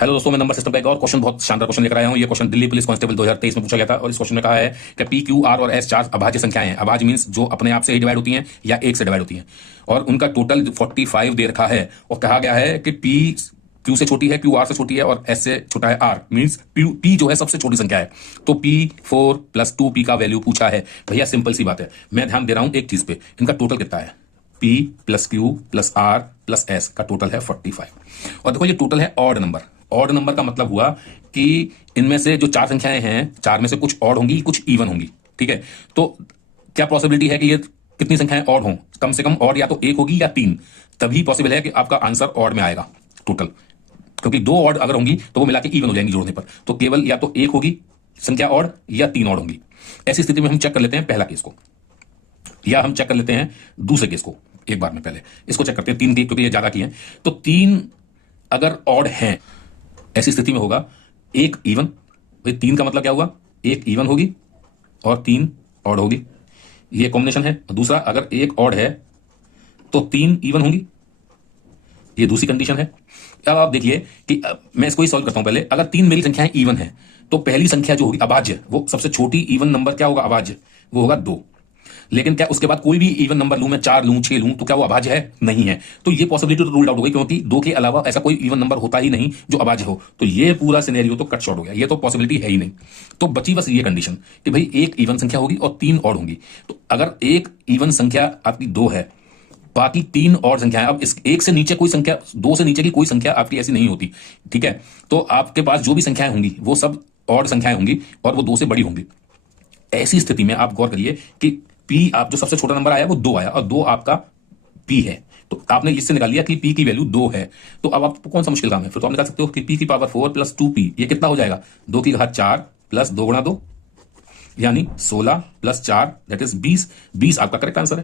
Hello दोस्तों, मैं number system का एक और क्वेश्चन, बहुत शानदार क्वेश्चन लेकर आया हूं। ये क्वेश्चन दिल्ली पुलिस कांस्टेबल 2023 में पूछा गया था और इस क्वेश्चन में कहा है कि पी, क्यू, आर और एस चार अभाज्य संख्याएं हैं। अभाज्य मींस जो अपने आप से ही डिवाइड होती हैं या एक से डिवाइड होती हैं, और उनका टोटल 45 दे रखा है। और कहा गया है कि पी क्यू से छोटी है, क्यू आर से छोटी है और एस से छोटा है आर। मींस पी जो है सबसे छोटी संख्या है। तो पी 4 + 2p का वैल्यू पूछा है। भैया सिंपल सी बात है, मैं ध्यान दे रहा हूं एक चीज पे, इनका टोटल कितना है। P + Q + R + S का टोटल है 45। और देखो ये टोटल है ऑड नंबर। ऑड नंबर का मतलब हुआ कि इनमें से जो चार संख्याएं हैं, चार में से कुछ ऑड होंगी, कुछ इवन होंगी। ठीक है, तो क्या पॉसिबिलिटी है कि ये कितनी संख्याएं ऑड हों? कम से कम ऑड या तो एक होगी या तीन, तभी पॉसिबल है कि आपका आंसर ऑड में आएगा टोटल। क्योंकि दो ऑड अगर होंगी तो वो मिला के इवन हो जाएंगी जोड़ने पर। तो केवल या तो एक होगी संख्या ऑड या तीन ऑड होंगी। ऐसी स्थिति में हम चेक कर लेते हैं पहला केस को, या हम चेक कर लेते हैं दूसरे केस को। एक बार में पहले इसको चेक करते हैं, तीन की, क्योंकि ये ज्यादा की है। तो तीन अगर ऑड हैं, ऐसी स्थिति में होगा एक इवन। भाई तीन का मतलब क्या हुआ, एक इवन होगी और तीन ऑड होगी, ये कॉम्बिनेशन है। दूसरा, अगर एक ऑड है तो तीन इवन होंगी, ये दूसरी कंडीशन है। अब आप देखिए कि मैं इसको ही सॉल्व करता हूं। पहले अगर तीन मेरी संख्याएं इवन है तो पहली संख्या जो होगी अभाज्य, वो सबसे छोटी इवन नंबर क्या होगा अभाज्य, वो होगा 2। लेकिन क्या उसके बाद कोई भी इवन नंबर लूं, मैं 4 लूं, 6 लूं, तो क्या वो अभाज्य है? नहीं है। तो ये पॉसिबिलिटी तो रूल्ड आउट हो गई, क्योंकि 2 के अलावा ऐसा कोई इवन नंबर होता ही नहीं जो अभाज्य हो। तो ये पूरा सिनेरियो तो कट शॉर्ट हो गया, ये तो पॉसिबिलिटी है ही नहीं। तो बची बस ये कंडीशन कि भाई एक इवन संख्या होगी और तीन ऑड होंगी। तो अगर एक इवन संख्या आपकी 2 है, बाकी तीन और संख्याएं, अब इस एक से नीचे कोई संख्या, 2 से नीचे की कोई संख्या आपकी ऐसी नहीं होती। ठीक है, तो आपके पास जो भी संख्याएं होंगी वो सब ऑड संख्याएं होंगी और वो 2 से बड़ी होंगी। ऐसी स्थिति में आप गौर करिए कि पी, आप जो सबसे छोटा नंबर आया वो 2 आया और 2 आपका पी है। तो आपने इससे निकाल लिया कि पी की वैल्यू 2 है। तो अब आपको कौन सा मुश्किल काम है? फिर तो आप निकाल सकते हो कि पी की पावर 4 + 2p, ये कितना हो जाएगा? 2 की घात 4 + 2 × 2 यानी 16 + 4 दैट इज 20। 20 आपका करेक्ट आंसर है।